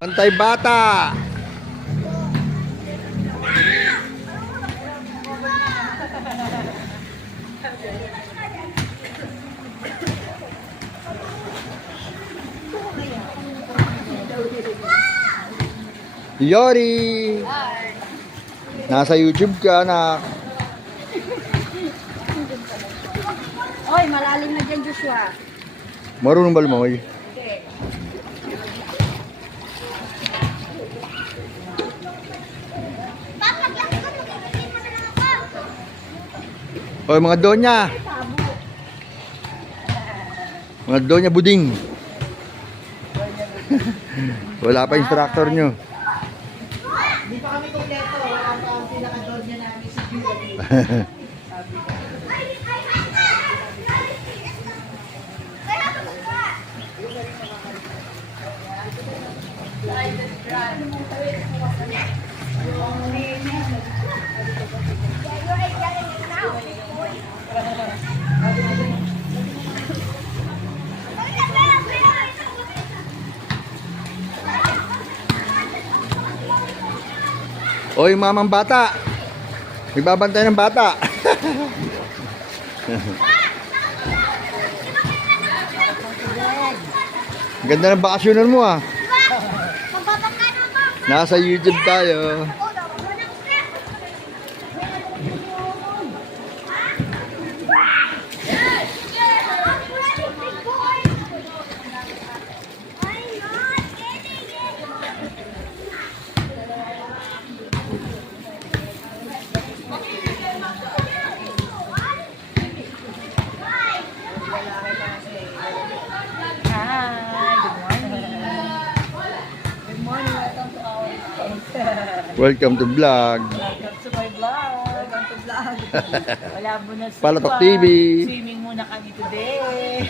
Pantay bata. Yori. Nasa YouTube ka na. Oy, malalim na dyan, Joshua. Marunong ba lumangoy? Oy, mga donya. Mga donya buding. Wala pa instructor nyo. Hindi pa kami kompleto. Wala pa ang pinaka-donya namin si Julie. Oy, mamang bata. Nagbabantay ng bata. Ganda ng bakasyonan mo ah. Nasa YouTube tayo. Welcome to vlog. Welcome to my vlog. Welcome to vlog. Wala muna sa Palatok TV. Swimming muna kami today.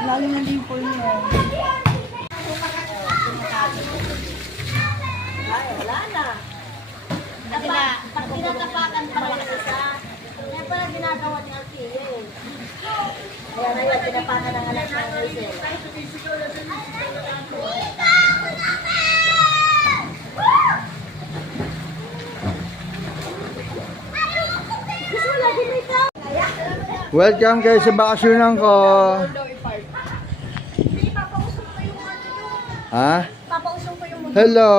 Lalim na din po niyo. Ay, wala na. Pag tinatapakan pa lang isa, yan pala ginagawa ni LTA. Kaya ngayon, tinapakan ng anak ng Hazel. Welcome kayo sa bakasyonan ko. Ha? Papausong ko yung Hello.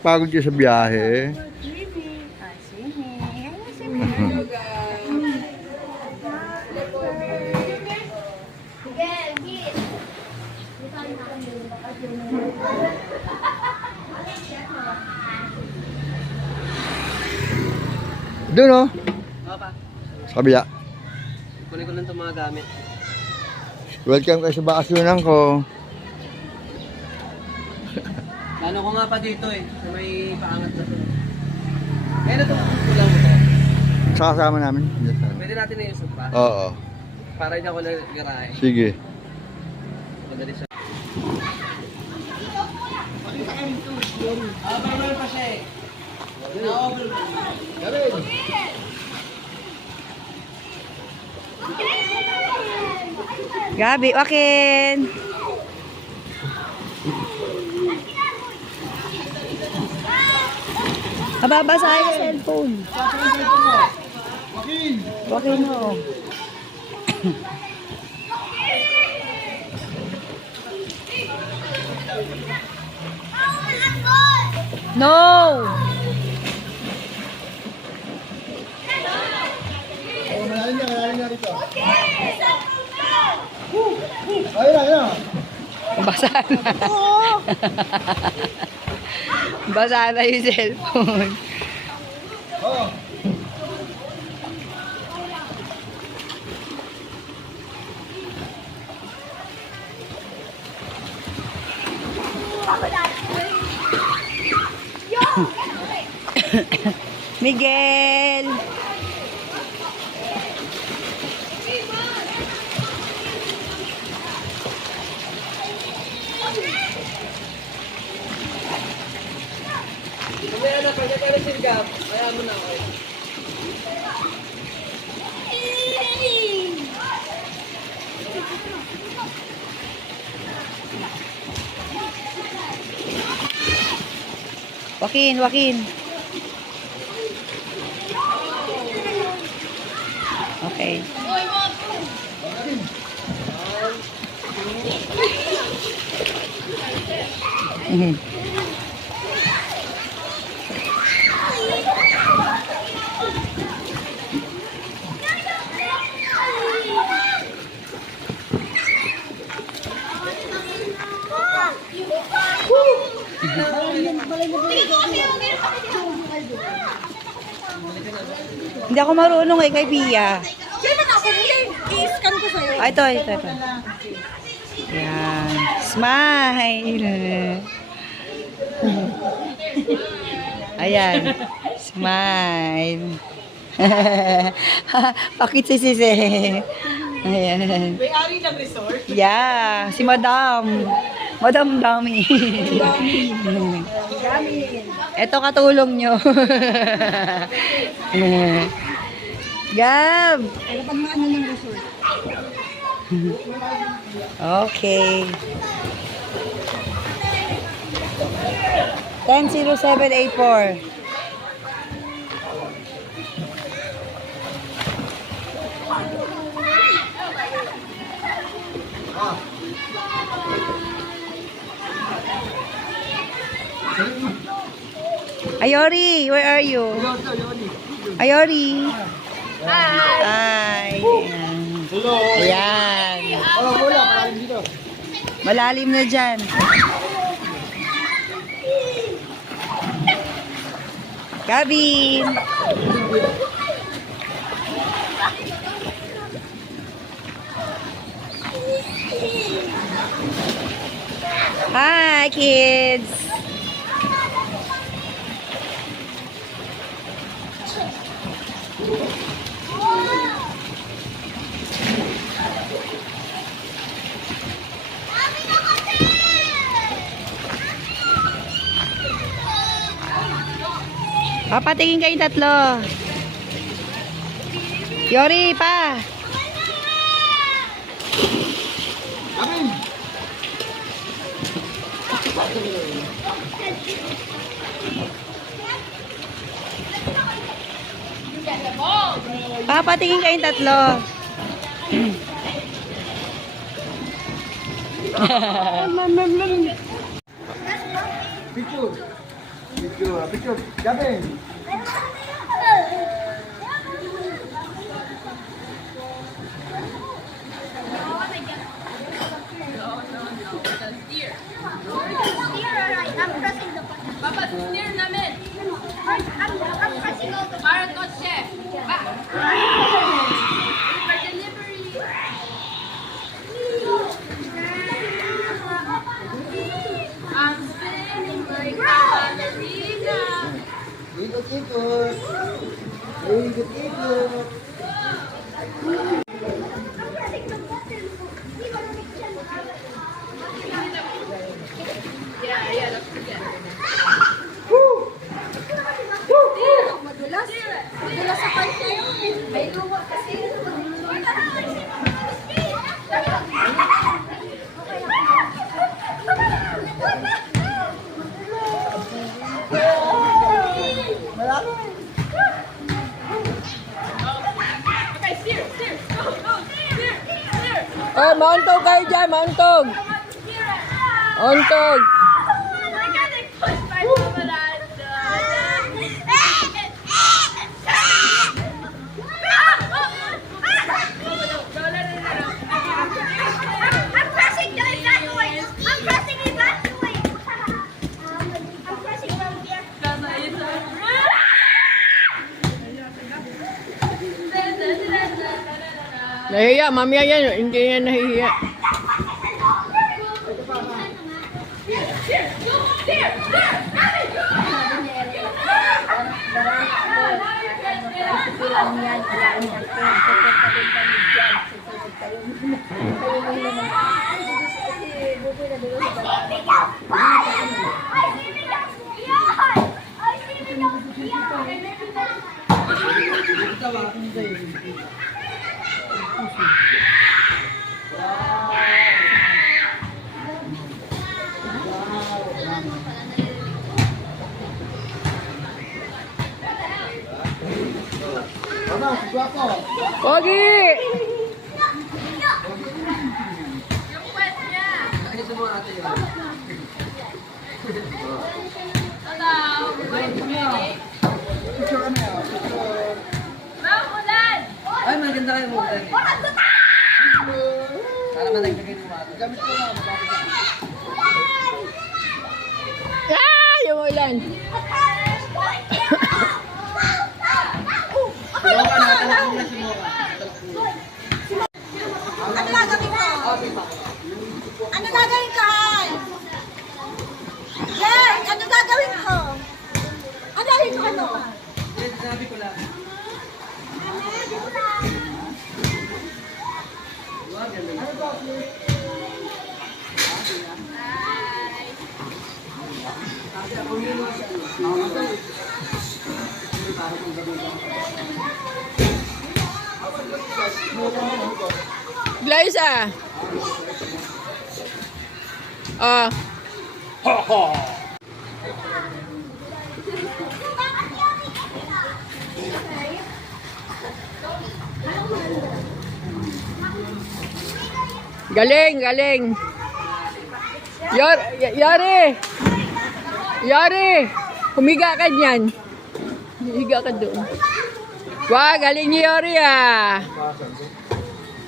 Pagod kayo sa biyahe. Doon oh. Papa, Sa kabila. kunin ko lang itong mga gamit. Welcome kayo sa bakasyonan ko. Plano ko nga pa dito eh, sa may paangat na to. Kaya na ito, kulang mo to. Sa kasama namin. Pwede natin na isip pa, Oo. para hindi ako nagarahe. Sige. Madali siya. Meron pa siya eh. Gabi, wakin. Mababasa yung cellphone. Wakin mo. No! Basa na. Basa na yung cellphone. Miguel! Mamaya na, pwede ka na singgap. Kaya mo na ako eh. Joaquin, Joaquin. Okay. Mhm. Hindi ako marunong eh, kay Pia. I-scan ko sa'yo. Ah, ito. Yan. Smile. Ayan. Smile. Bakit si Sisi? Ayan. May-ari ng resort. Yeah, si Madam. Madam Dami. Ito katulong nyo. Gab. Okay. 100784. Ayori, where are you? Ayori. Hi. Hello. Ayan. Oh, wala. Malalim dito. Malalim na dyan. Gavin. Hi, kids. Papatingin kayong tatlo. Yori, pa. Papatingin kayong tatlo. Picture. Picture. Gabin. Papa, steer namin. I'm pressing out the Marathon chef. For delivery. I'm spinning like a ballerina. Ikot-ikot. Ikot-ikot. Yeah, that's good. Madulas. Madulas sa part na yun. May luwa kasi. Okay, steer. Go, steer. Oh, mauntog kayo dyan, mauntog. Steer it. Mauntog. We're getting pushed by Paparazzo. I'm pressing the evacuate. I'm pressing evacuate. I'm pressing the Nahiya, mamaya yan. Hindi yan nahihiya. Pogi! Yung pet niya. Ayos mo ate yun. Hello. Ma'am, ulan. Ay, maganda kayo mo. Para malagdagan yung water. Gamit ko na. Ah! Yung ulan. Sumuka na. Talak mo na sumuka. Ano gagawin ko? Ano gagawin ko, Hay? Yes, ano gagawin ko? Ano gagawin ko, ano? Yes, sinabi ko lang. Wow, ganda. Glyza! Ah. Galing, galing. Yari! Yari! Humiga ka dyan. Humiga ka doon. Wah, galing ni Yori ah.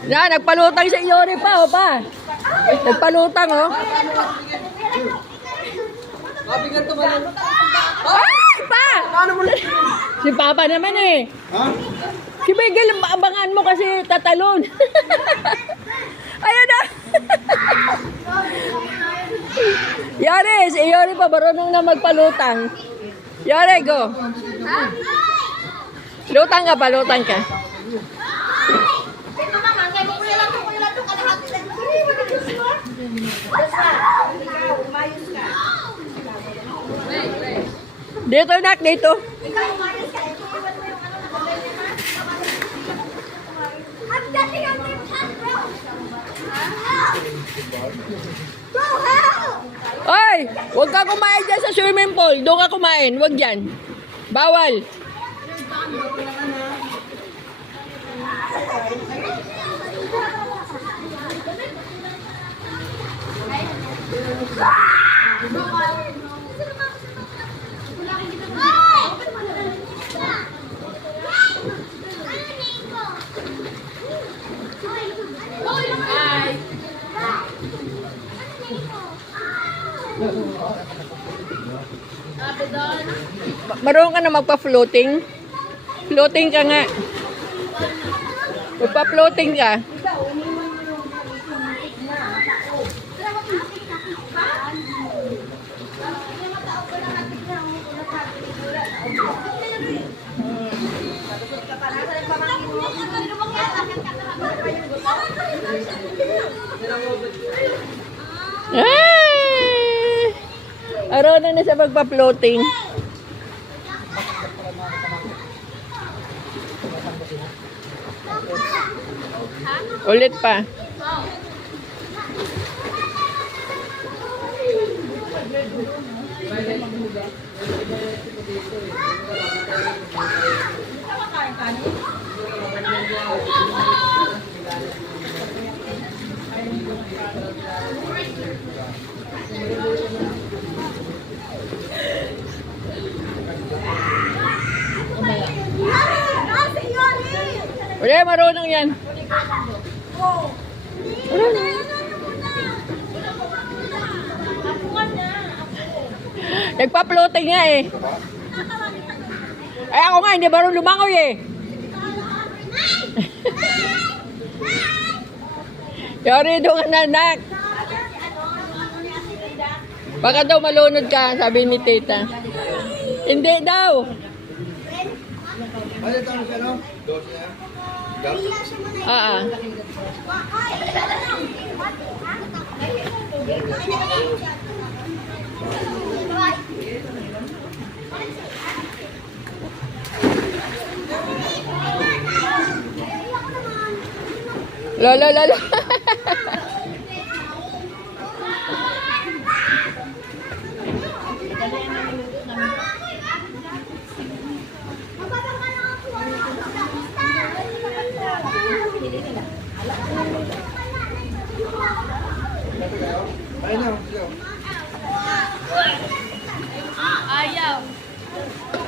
Na, nagpalutang si Yori pa, o pa. Nagpalutang, oh. Mabigat to man. Ay, pa! Si Papa naman eh. Si Miguel, abangan mo kasi tatalon. Ayun na. Yari, si Yori pa, marunong na magpalutang. Yari, go. Lutang ka pa, lutang ka. Ito naman, kaya mo kuya lang ito, kalahati lang. Basta, ikaw, umayos ka. Dito, nak, dito. Ikaw, umayos ka. Ito, iwan mo yung ano na problema, ha? Ang dati yung team chat, bro. Bro, help! Ay, huwag ka kumain dyan sa swimming pool. Doon ka kumain, huwag dyan. Bawal. Marunong ka na magpa-floating? Floating ka nga. Magpa-floating ka. Ay! Marunong na siya magpa-floating. Ulit pa. Ulit, marunong yan. Nagpa-floating nga eh. Ay ako nga, hindi marunong lumangoy eh. Yori doon nga anak. Baka daw malunod ka, sabi ni tita. Hindi daw. Ano ito siya, no? Ah. Lolo, lolo.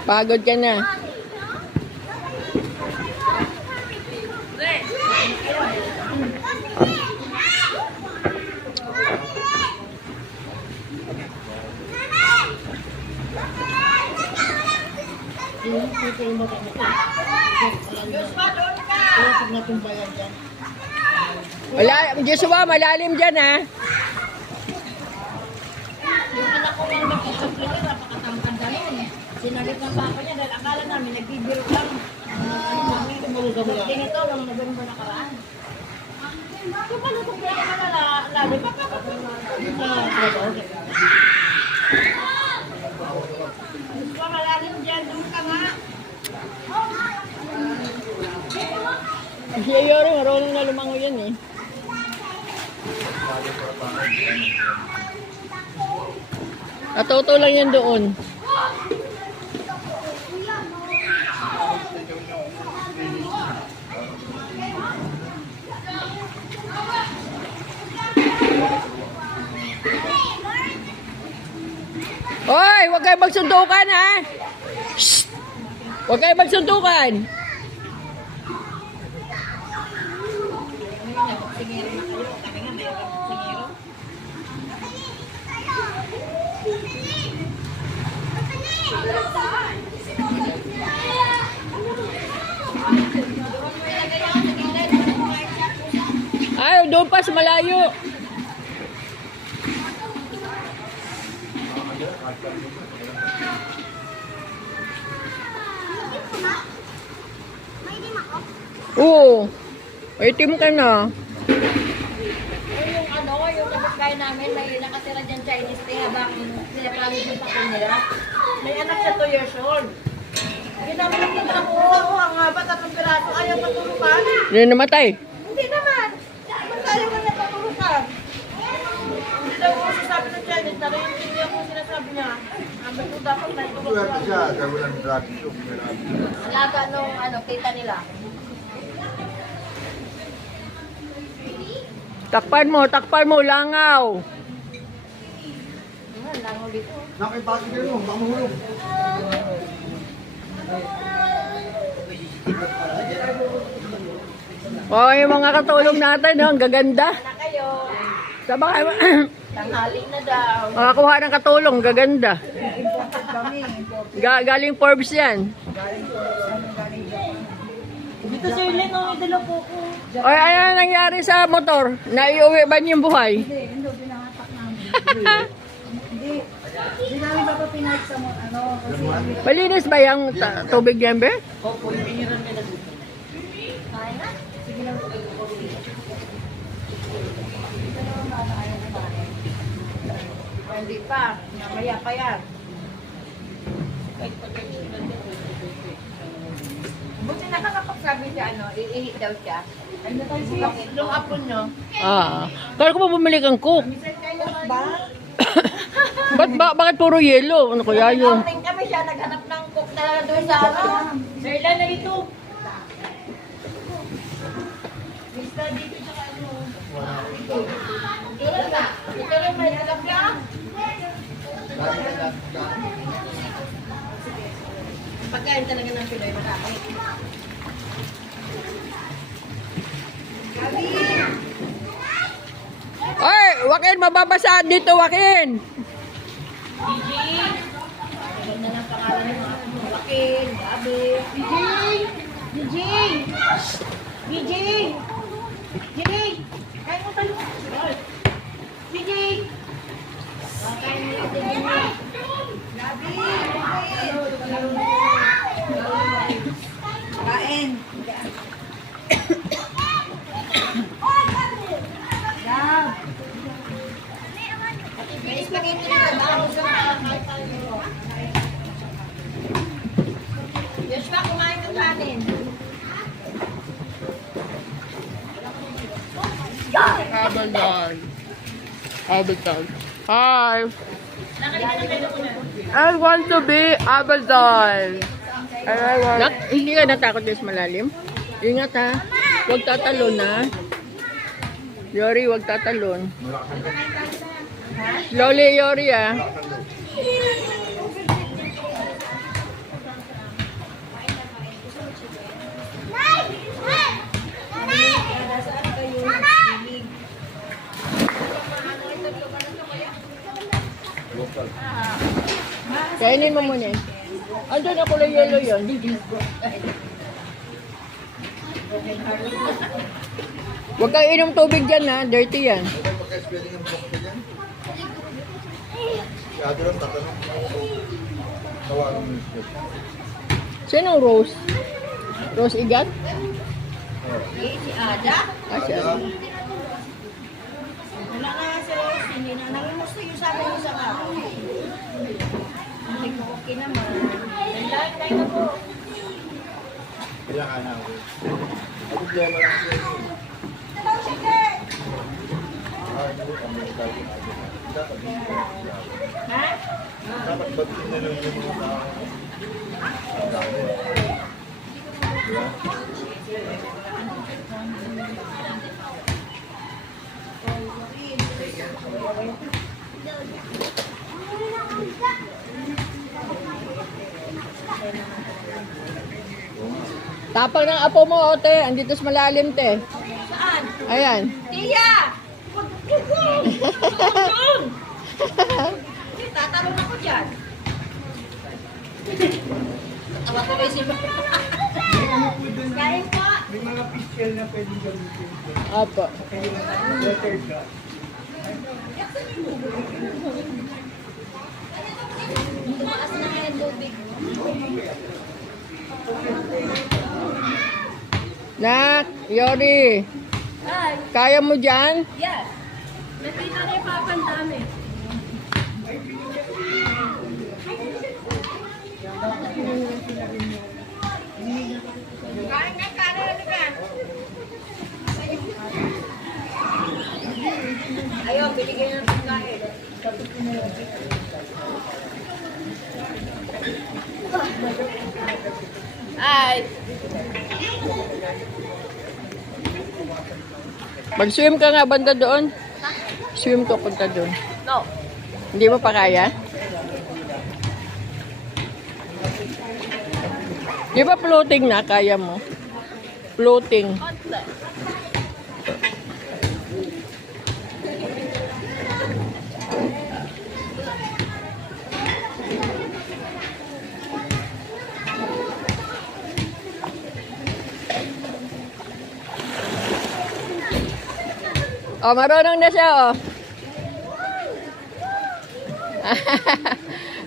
Pagod ka na. Wala, Joshua, malalim dyan ha. Yung anak ko nang nag-isip napakatangkad na yun. Sinalit ng papa niya dahil akala namin nagbibiro lang. Ganito nung November nakaraan. Yung palutok na ako lalo pa Gusto malalim dyan, doon ka nga. Si Yori, marunong na lumango yan eh. Natuto lang yan doon. Hoy, huwag kayo magsundukan ha. Shh! Huwag kayo magsundukan. Ay, doon pa sa malayo. Oo. Itim ka na. Yung yung kapitbahay namin, may nakatira dyan Chinese tea habang pinapromise yung pakil nila. May anak siya 2 years old. Ginamit ng ako, ang haba, 3 piraso, ayaw patulukan. Hindi namatay. Hindi naman. Ba't ayaw ka niya patulukan? Hindi daw ko sinasabi ng Chinese, narinig ko sinasabi niya. Ba't ko dapat na ito Swerte siya, dahil walang drugs yung marami. alaga nung tita nila. Takpan mo, langaw. Lango dito. Nakipasok kayo mo, baka mahulog. Oh, yung mga katulong natin, oh, ang gaganda. Na kayo. Saba kayo, Tanghali na daw. makakuha ng katulong, gaganda. Imported kami. Galing Forbes yan. Dito sa Ilin, idala po ko. Oy, ano nangyari sa motor? Naiuwi ba niyo yung buhay? Hindi binahatak namin. Hindi namin papapinahit sa kasi Malinis ba yung tubig niyan, be? Opo, yung piniran nila dito. kaya na. Sige lang. Hindi pa. Mamaya pa yan. Buti nakakapagsabi siya, iihi daw siya. Nung apon nyo. Kaya ko ba bumili kang cook? Ba? Bakit puro yelo? Ano kaya yun? Nag-outing kami siya, naghanap ng cook talaga doon sa Sir Ilan na dito. Mista dito sa Ito rin may alam niya. Pagkain talaga ng Pinoy, marami. Oy, Wakin, mababasa dito, Wakin. Ganda ng pangalan ng mga Joaquin, Gabi. DJ! DJ! DJ! Kain mo tayo. DJ! Kain mo yung DJ. Gabi! Kain! Gab! May spaghetti na ba? Gusto na kahit tayo. Yoshua, kumain ka natin. Abeldan. Hi. I want to be Abeldan. Hindi ka natakot sa malalim? Ingat ha. Huwag tatalon ha. Yori, huwag tatalon. Slowly, Yori ha. Kainin mo muna eh. Andun na kulay yellow yun. Huwag kang inom tubig dyan ha. Dirty yan. Pagka-spelling ang book ko dyan. Si Ate Ron, tatanong ko. Tawagan mo yung spelling. Sinong Rose? Rose Igat? Si Ada. Ah, siya. Wala na si Rose. Hindi na. Nangimusta yung sabi mo sa araw. Hindi ko okay naman. Lahat na po. Kaya ka na ako. Ang problema lang siya. Ha? Dapat batiin na lang yung mga tao. Ang dami. Diba? Tapang ng apo mo, ote. Andito sa malalim, te. Saan? Ayan. Tia! Doon! Tatalon ako dyan. Tawa ko may siba. Kain po. May mga picture na pwedeng gamitin. Apo. Letter dot. Tumaas na nga yung tubig. Nak, Yori. Hi. Kaya mo dyan? Yes. Nakita na yung papang dami. Kain ka, kain ka. Ayun, binigyan ng pagkain. Hi. Mag-swim ka nga banda doon. Swim ka punta doon. No. Hindi mo pa kaya? Di ba floating na? Kaya mo? Floating. Konti. Oh, marunong na siya, oh.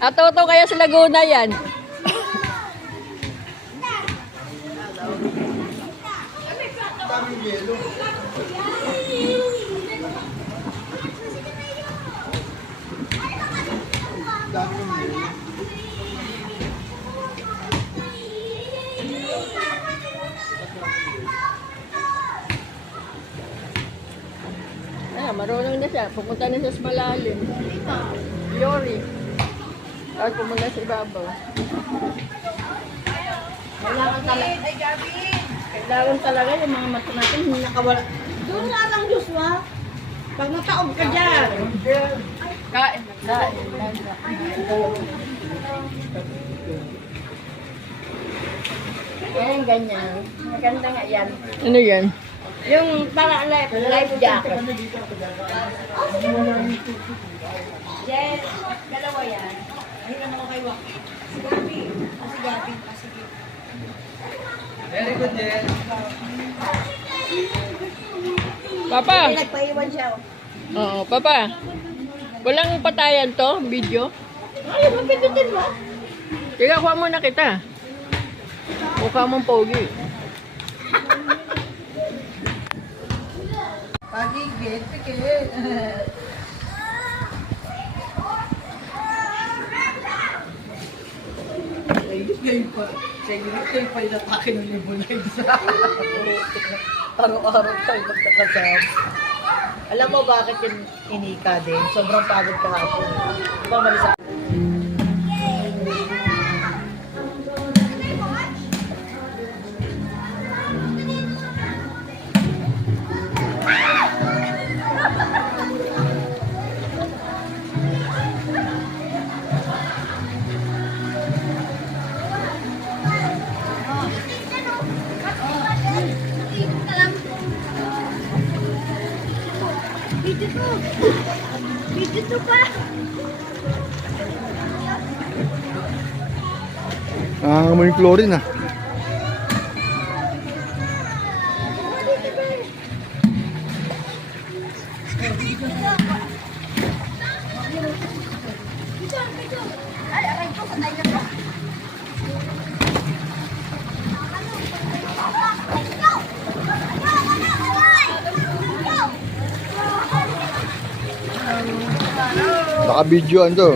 Atuto kaya sa Laguna yan. Daming yelo. Daming yelo. Ah, marunong na siya. Pupunta na siya sa malalim. Yori. Tapos pumunta sa ibabaw. Kailangan talaga. Ay, Gabi. Kailangan talaga yung mga mata natin hindi nakawala. Doon nga lang, Joshua. Pag nataob ka dyan. Kain. Kain. Yan, ganyan. Maganda nga yan. Ano yan? Yung para life jacket. Jen, dalawa yan. Ayun ako kay Waki. Si Gabi. Si Gabi. Sige. Very good, Jen. Papa. Ay, nagpaiwan siya. Oo, Papa. Walang patayan to, video. Ay, mapindutin mo. Kaya kuha muna kita. Mukha mong pogi. Pagigit, pikit. Ngayon pa. Ngayon pa yung atake ng nebulizer. Araw-araw tayo magkakasama. Alam mo bakit yung inika din? Sobrang pagod kahapon. Diba malisa? Dito pa. Nangangamoy yung chlorine ah. Naka-videoan to.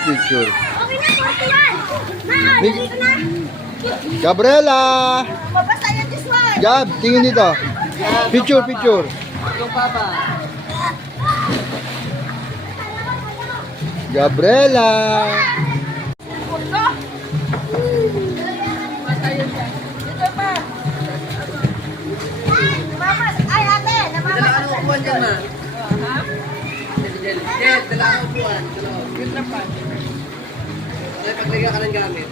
Picture. Okay na, 41. Mig- Gabriela! Mabasa yan this one. Gab, tingin dito. Picture, picture. Yung papa. Gabriela! Mama, ay ate, Dala ka ng upuan dyan, ma. Jet, dala ka ng upuan. Yun lang pa. Kaya paglagyan ka ng gamit.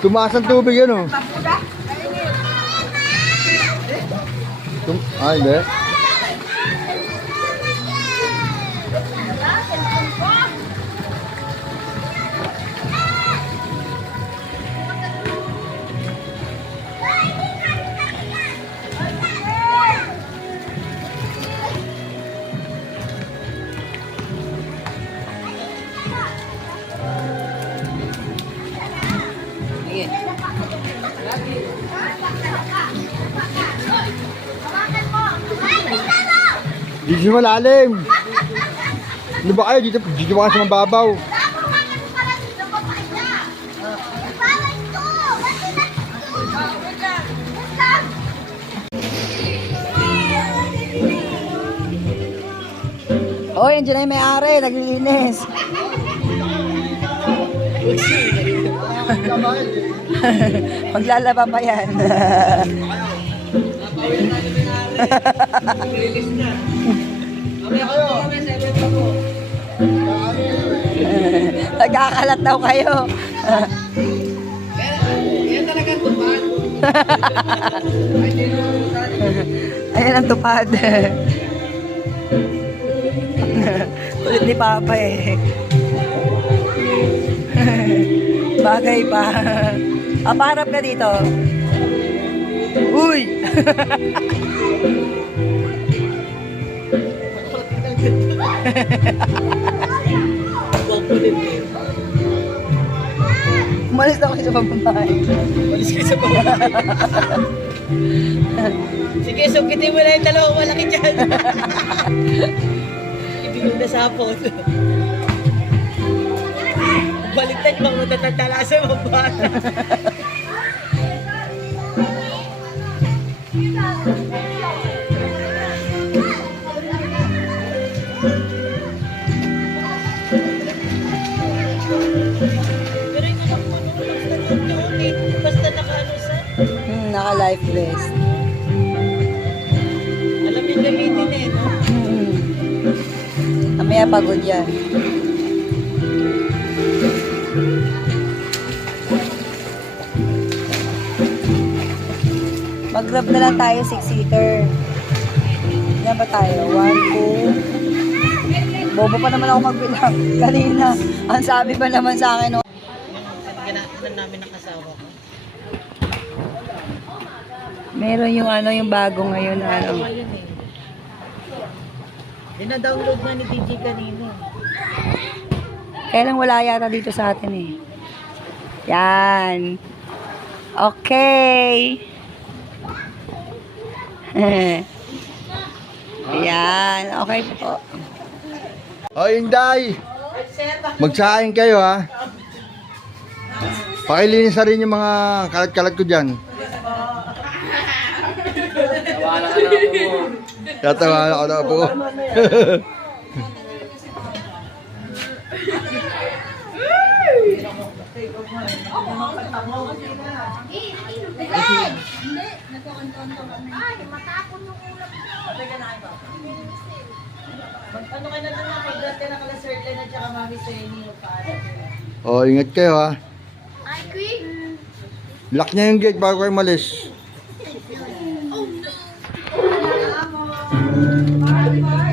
Tumaas ang tubig yan oh. Hindi. Sige. hawakan mo. Ay, basta mo. Dito sa malalim. Ano ba kayo? Dito ba kayo sa mababaw? Hawakan mo para dito pa pa isa. Bawal to. Kasi na. Basta. Oh, yan dyan na yung may-ari, naglilinis. Maglalaba pa yan. Release na. Mamaya kayo. Mamaya sa event ako. Nagkakalat daw kayo. Yan talaga ang tupad. Ayan ang tupad. Kulit ni Papa eh. Bagay pa. Aparap ka dito. Uy! Umalis na kayo sa pamamahay. Malis kayo sa baba. Sige, sukitin mo na yung dalawang malaki dyan. Ibigong na sapot. Baliktad bang matatala sa mga bata. Pero yung anak mo, no, basta nakaano sa, Naka-life vest. alam yung gamitin eh, no? Mamaya pagod yan. Mag-grab na lang tayo, 6-seater. Yan ba tayo? 1, 2. Bobo pa naman ako magbilang. Kanina, ang sabi pa naman sa akin, oh. Ganahan namin nakasawa ko. Meron yung ano, yung bago ngayon na ano. Ayun eh. Dina-download na ni DJ kanina. Kaya lang wala yata dito sa atin eh. Yan. Okay. Yan. Okay po. O, Inday! Magsaing kayo ha. Pakilinis na rin yung mga kalat-kalat ko dyan. Tawanan ka na ako mo. Tatawa ako na po. Ay, matapon yung ulam. Ano ka na doon na pag ka nakalasert ka na tsaka mami sa inyo para. O, ingat kayo ha. Ay, quick. Lock niya yung gate bago kayo malis. Bye, bye.